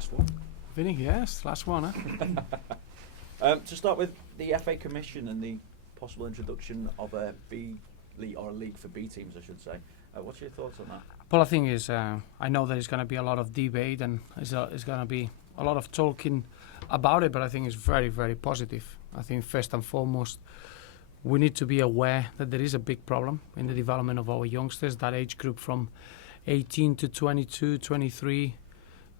Last one. Vinny, yes, last one. To start with, the FA Commission and the possible introduction of a B league, or a league for B teams, I should say. What's your thoughts on that? Well, I think I know there's going to be a lot of debate and there's going to be a lot of talking about it, but I think it's very, very positive. I think first and foremost, we need to be aware that there is a big problem in the development of our youngsters, that age group from 18 to 22, 23.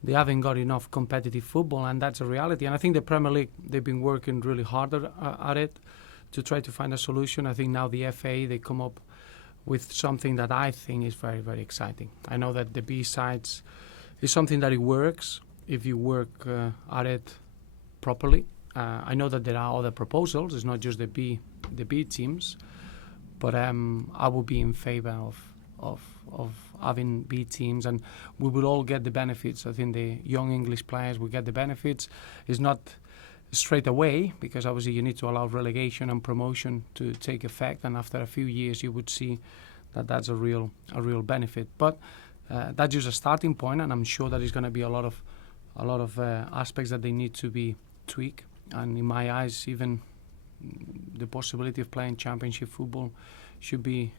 They haven't got enough competitive football, and that's a reality. And I think the Premier League, they've been working really hard at it to try to find a solution. I think now the FA, they come up with something that I think is very, very exciting. I know that the B-sides is something that it works if you work at it properly. I know that there are other proposals. It's not just the B teams, but I would be in favour of having B teams, and we will all get the benefits. I think the young English players will get the benefits. It's not straight away, because obviously you need to allow relegation and promotion to take effect, and after a few years you would see that that's a real benefit. But that's just a starting point, and I'm sure that there's going to be a lot of aspects that they need to be tweaked. And in my eyes, even the possibility of playing championship football should be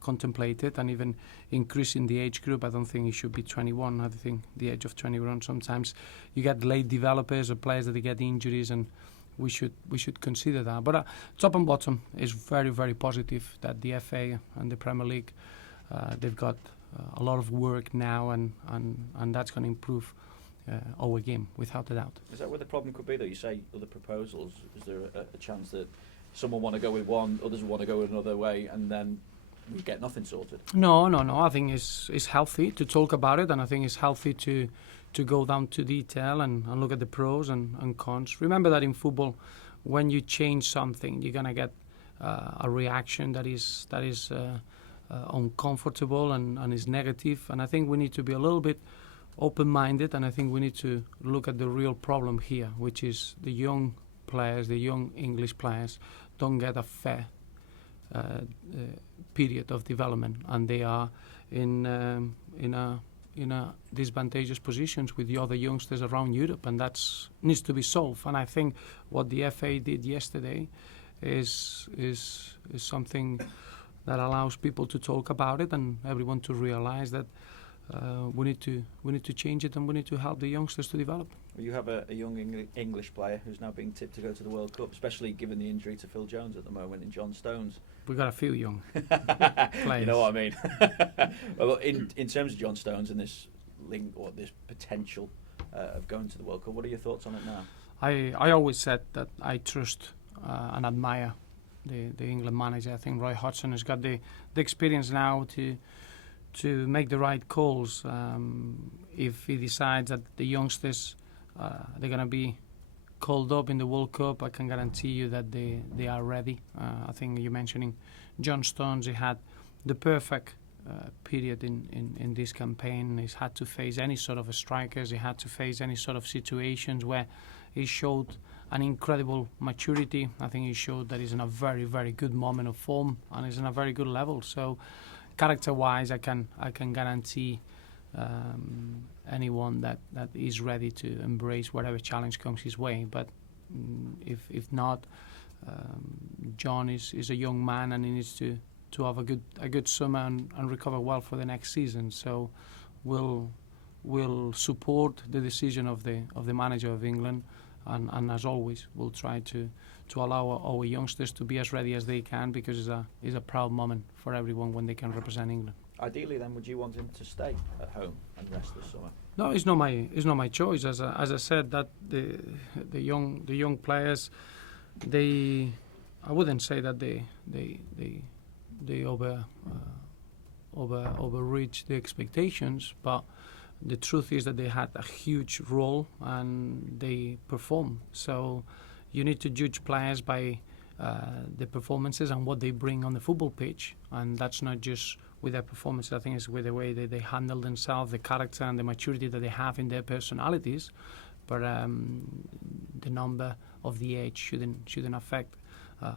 contemplated, and even increasing the age group. I don't think it should be 21. I think the age of 21, sometimes you get late developers or players that they get injuries, and we should consider that. But top and bottom is very, very positive that the FA and the Premier League, they've got a lot of work now, and that's going to improve our game without a doubt. Is that where the problem could be, though? You say other proposals. Is there a chance that some will want to go with one, others will want to go another way, and then we get nothing sorted? No. I think it's healthy to talk about it, and I think it's healthy to go down to detail and look at the pros and cons. Remember that in football, when you change something, you're gonna get a reaction that is uncomfortable and is negative. And I think we need to be a little bit open-minded, and I think we need to look at the real problem here, which is the young players, the young English players, don't get a fair period of development, and they are in a disadvantageous positions with the other youngsters around Europe, and that needs to be solved. And I think what the FA did yesterday is something that allows people to talk about it, and everyone to realise that we need to change it, and we need to help the youngsters to develop. Well, you have a young English player who's now being tipped to go to the World Cup, especially given the injury to Phil Jones at the moment in John Stones. We've got a few young players. You know what I mean? Well, in terms of John Stones and this link or this potential of going to the World Cup, what are your thoughts on it now? I always said that I trust and admire the England manager. I think Roy Hodgson has got the experience now to make the right calls. If he decides that the youngsters they're going to be called up in the World Cup, I can guarantee you that they are ready. I think you're mentioning John Stones. He had the perfect period in this campaign. He's had to face any sort of strikers. He had to face any sort of situations where he showed an incredible maturity. I think he showed that he's in a very, very good moment of form, and he's in a very good level. So character-wise, I can guarantee anyone that is ready to embrace whatever challenge comes his way. But if not, John is a young man, and he needs to have a good summer and recover well for the next season. So we'll support the decision of the manager of England, and as always, we'll try to allow our youngsters to be as ready as they can, because it's a proud moment for everyone when they can represent England. Ideally, then, would you want him to stay at home and rest this summer? No, it's not my choice. As I said, that the young players, I wouldn't say that they overreach the expectations, but the truth is that they had a huge role and they performed. So you need to judge players by the performances and what they bring on the football pitch, and that's not just with their performance. I think it's with the way that they handle themselves, the character and the maturity that they have in their personalities. But the number of the age shouldn't affect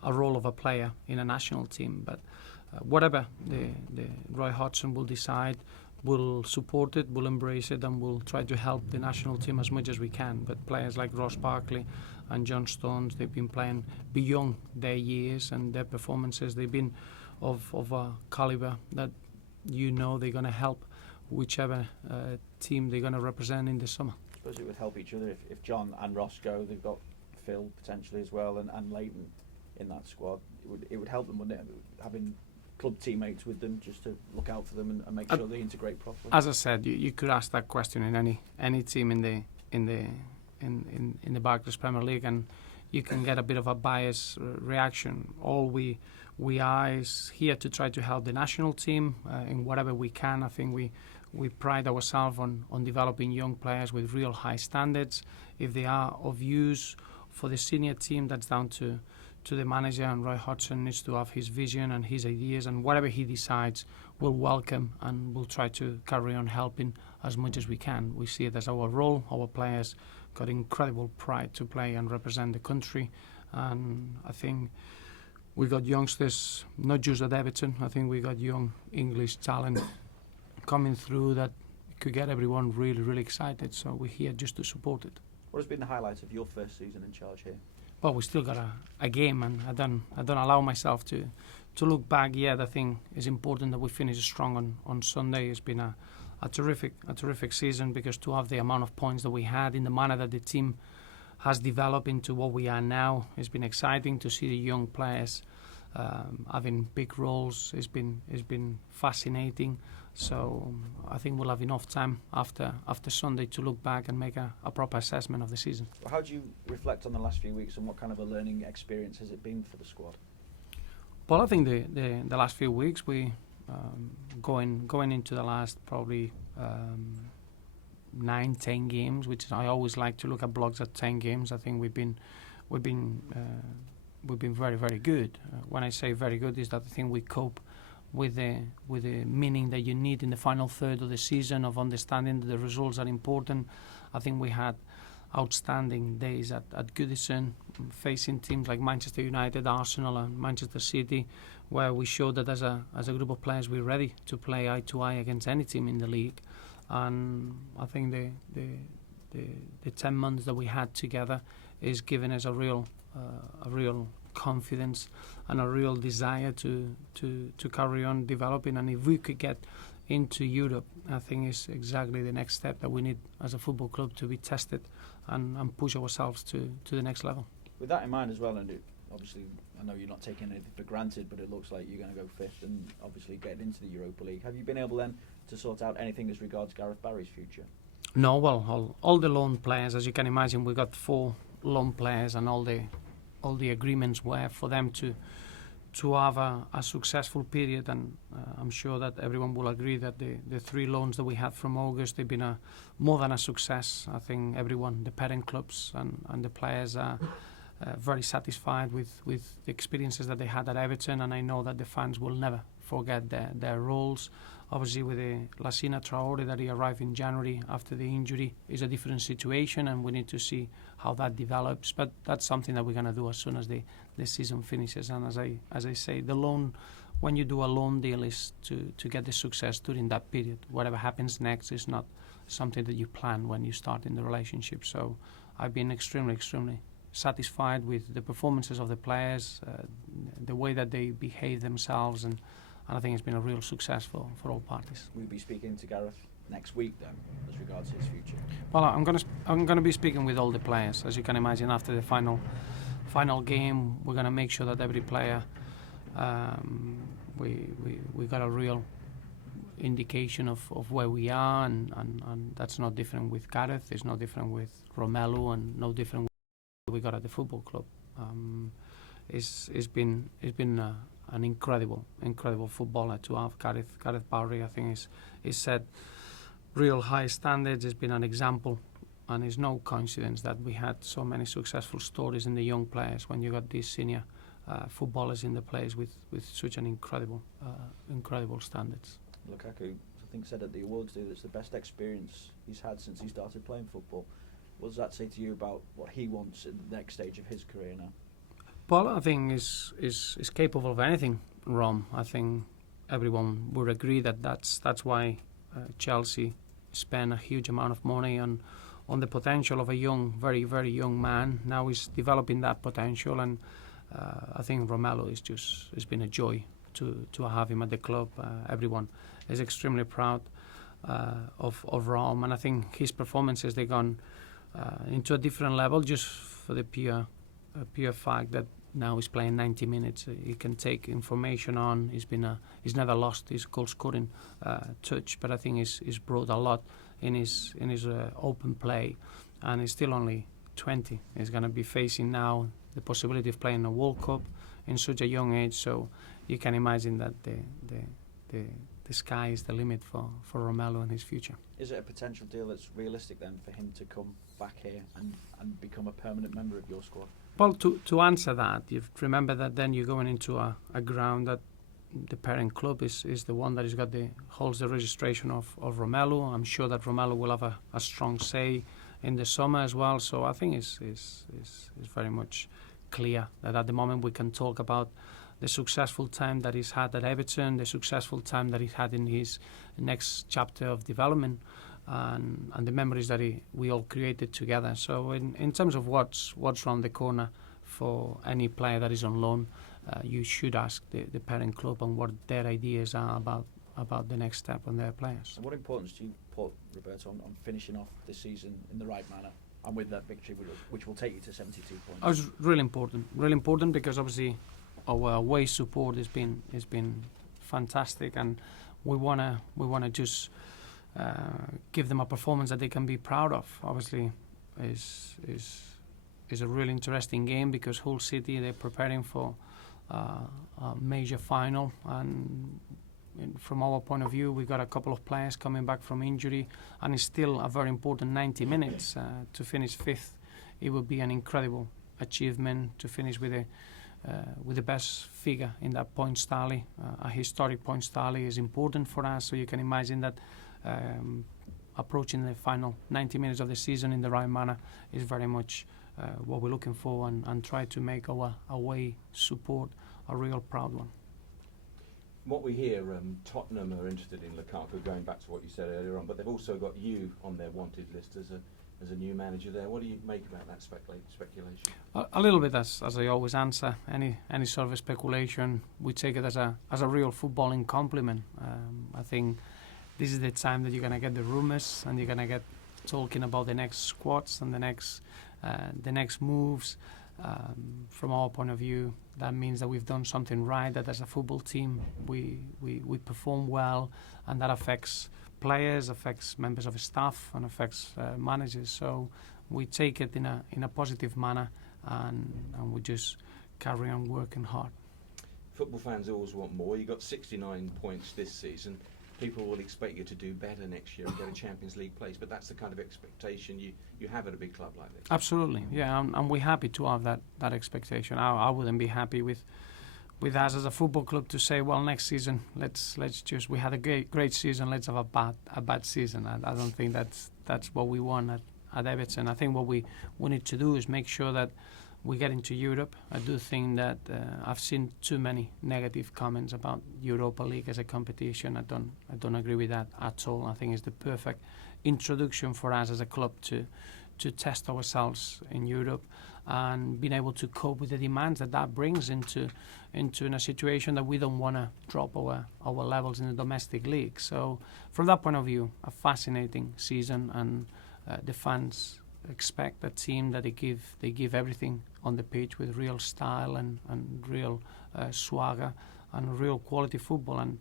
a role of a player in a national team. But whatever the Roy Hodgson will decide, we'll support it, we'll embrace it, and we'll try to help the national team as much as we can. But players like Ross Barkley and John Stones, they've been playing beyond their years, and their performances, they've been of a caliber that they're going to help whichever team they're going to represent in the summer. I suppose it would help each other if John and Ross go. They've got Phil potentially as well, and Leighton in that squad. It would help them, wouldn't it, having club teammates with them, just to look out for them and make sure they integrate properly. As I said, you could ask that question in any team in the Barclays Premier League, and you can get a bit of a biased reaction. All we are is here to try to help the national team in whatever we can. I think we pride ourselves on developing young players with real high standards. If they are of use for the senior team, that's down to the manager, and Roy Hodgson needs to have his vision and his ideas, and whatever he decides, we'll welcome and we'll try to carry on helping as much as we can. We see it as our role. Our players got incredible pride to play and represent the country, and I think we got youngsters, not just at Everton. I think we got young English talent coming through that could get everyone really, really excited. So we're here just to support it. What has been the highlight of your first season in charge here? Well, we still got a game, and I don't allow myself to look back yet. I think it's important that we finish strong on Sunday. It's been a terrific season, because to have the amount of points that we had in the manner that the team has developed into what we are now, it's been exciting to see the young players having big roles. It's been fascinating. So I think we'll have enough time after Sunday to look back and make a proper assessment of the season. Well, how do you reflect on the last few weeks, and what kind of a learning experience has it been for the squad? Well, I think the last few weeks, we going into the last probably 9-10 games, which I always like to look at blocks at 10 games. I think we've been very, very good. When I say very good, is that I think we cope with the meaning that you need in the final third of the season, of understanding that the results are important. I think we had outstanding days at Goodison, facing teams like Manchester United, Arsenal and Manchester City, where we showed that as a group of players we're ready to play eye to eye against any team in the league. And I think the 10 months that we had together is giving us a real confidence and a real desire to carry on developing. And if we could get into Europe, I think it's exactly the next step that we need as a football club, to be tested and push ourselves to the next level. With that in mind as well, and obviously I know you're not taking anything for granted, but it looks like you're going to go fifth and obviously get into the Europa League. Have you been able then to sort out anything as regards Gareth Barry's future? No, well, all the loan players, as you can imagine, we got 4 loan players, and all the agreements were for them to have a successful period, and I'm sure that everyone will agree that the 3 loans that we had from August, they've been more than a success. I think everyone, the parent clubs and the players are very satisfied with the experiences that they had at Everton, and I know that the fans will never forget their roles. Obviously, with the Lassina Traore that he arrived in January after the injury is a different situation, and we need to see how that develops. But that's something that we're going to do as soon as the season finishes. And as I say, the loan, when you do a loan deal, is to get the success during that period. Whatever happens next is not something that you plan when you start in the relationship. So I've been extremely satisfied with the performances of the players, the way that they behave themselves, and I think it's been a real success for all parties. We'll be speaking to Gareth next week then, as regards his future. Well, I'm gonna be speaking with all the players. As you can imagine, after the final game, we're gonna make sure that every player, we got a real indication of where we are, and that's not different with Gareth. It's not different with Romelu, and no different with what we got at the football club. It's been an incredible footballer to have. Gareth Barry, I think, is set real high standards. It's been an example, and it's no coincidence that we had so many successful stories in the young players when you got these senior footballers in the place with such an incredible standards. Lukaku, I think, said at the awards day that it's the best experience he's had since he started playing football. What does that say to you about what he wants in the next stage of his career now? Well, I think is capable of anything, Rom. I think everyone would agree that that's why Chelsea spent a huge amount of money on the potential of a young, very, very young man. Now he's developing that potential, and I think Romelu it's been a joy to have him at the club. Everyone is extremely proud of Rom, and I think his performances, they've gone into a different level just for the pure fact that now he's playing 90 minutes. He can take information on. He's never lost his goal scoring touch, but I think he's brought a lot in his open play, and he's still only 20. He's going to be facing now the possibility of playing a World Cup in such a young age. So you can imagine that the sky is the limit for Romelu and his future. Is it a potential deal that's realistic then for him to come back here and become a permanent member of your squad? Well, to answer that, you remember that then you're going into a ground that the parent club is the one that holds the registration of Romelu. I'm sure that Romelu will have a strong say in the summer as well. So I think it's very much clear that at the moment we can talk about the successful time that he's had at Everton, the successful time that he's had in his next chapter of development, and the memories that we all created together. So in terms of what's around the corner for any player that is on loan, you should ask the parent club on what their ideas are about the next step on their players. And what importance do you put, Roberto, on finishing off this season in the right manner and with that victory, which will take you to 72 points? It was really important because obviously our away support has been fantastic, and we wanna just give them a performance that they can be proud of. Obviously, is a really interesting game because Hull City, they're preparing for a major final, and from our point of view, we've got a couple of players coming back from injury, and it's still a very important 90 minutes to finish fifth. It would be an incredible achievement to finish with the best figure in that points tally. A historic points tally is important for us, so you can imagine that approaching the final 90 minutes of the season in the right manner is very much what we're looking for, and try to make our away support a real proud one. What we hear, Tottenham are interested in Lukaku, going back to what you said earlier on, but they've also got you on their wanted list as a new manager there. What do you make about that speculation? A little bit, as I always answer any sort of speculation, we take it as a real footballing compliment. I think this is the time that you're going to get the rumours, and you're going to get talking about the next squads and the next moves. From our point of view, that means that we've done something right, that as a football team we perform well, and that affects players, affects members of staff, and affects managers. So we take it in a positive manner, and we just carry on working hard. Football fans always want more. You got 69 points this season. People will expect you to do better next year and get a Champions League place, but that's the kind of expectation you have at a big club like this. Absolutely, yeah, and we're happy to have that expectation. I wouldn't be happy with us as a football club to say, well, next season let's just, we had a great season, let's have a bad season. I don't think that's what we want at Everton. I think what we need to do is make sure that we get into Europe. I do think that I've seen too many negative comments about Europa League as a competition. I don't agree with that at all. I think it's the perfect introduction for us as a club to test ourselves in Europe, and being able to cope with the demands that brings into in a situation that we don't want to drop our levels in the domestic league. So from that point of view, a fascinating season, and the fans expect a team that they give everything on the pitch with real style and real swagger and real quality football, and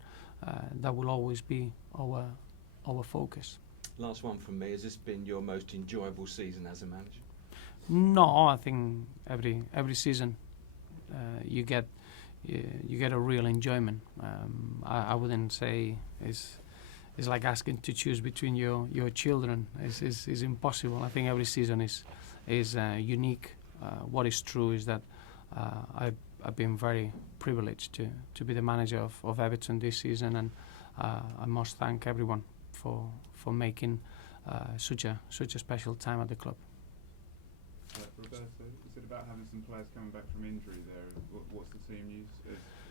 that will always be our focus. Last one from me. Has this been your most enjoyable season as a manager? No, I think every season you get a real enjoyment. I wouldn't say it's like asking to choose between your children. It's impossible. I think every season is unique. What is true is that I've been very privileged to be the manager of Everton this season, and I must thank everyone for making such a special time at the club. Roberto, you said about having some players coming back from injury there. What's the team news?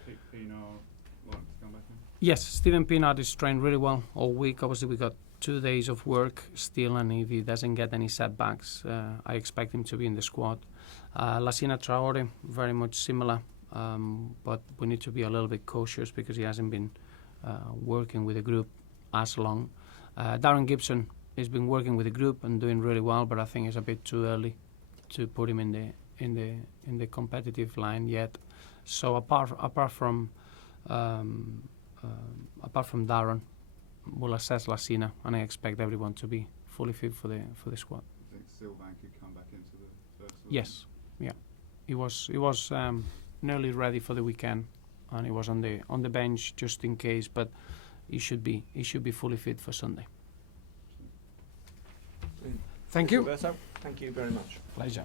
Is Pienaar likely to come back in? Yes, Stephen Pienaar is trained really well all week. Obviously, we got 2 days of work still, and if he doesn't get any setbacks, I expect him to be in the squad. Lassina Traore, very much similar, but we need to be a little bit cautious because he hasn't been working with the group as long. Darren Gibson has been working with the group and doing really well, but I think it's a bit too early to put him in the competitive line yet. So apart from Darren, we'll assess Lassina, and I expect everyone to be fully fit for the squad. I think Sylvain could come back into the first 11. Yes, yeah, he was nearly ready for the weekend, and he was on the bench just in case, but he should be fully fit for Sunday. Brilliant. Thank you. Roberto, thank you very much. Pleasure.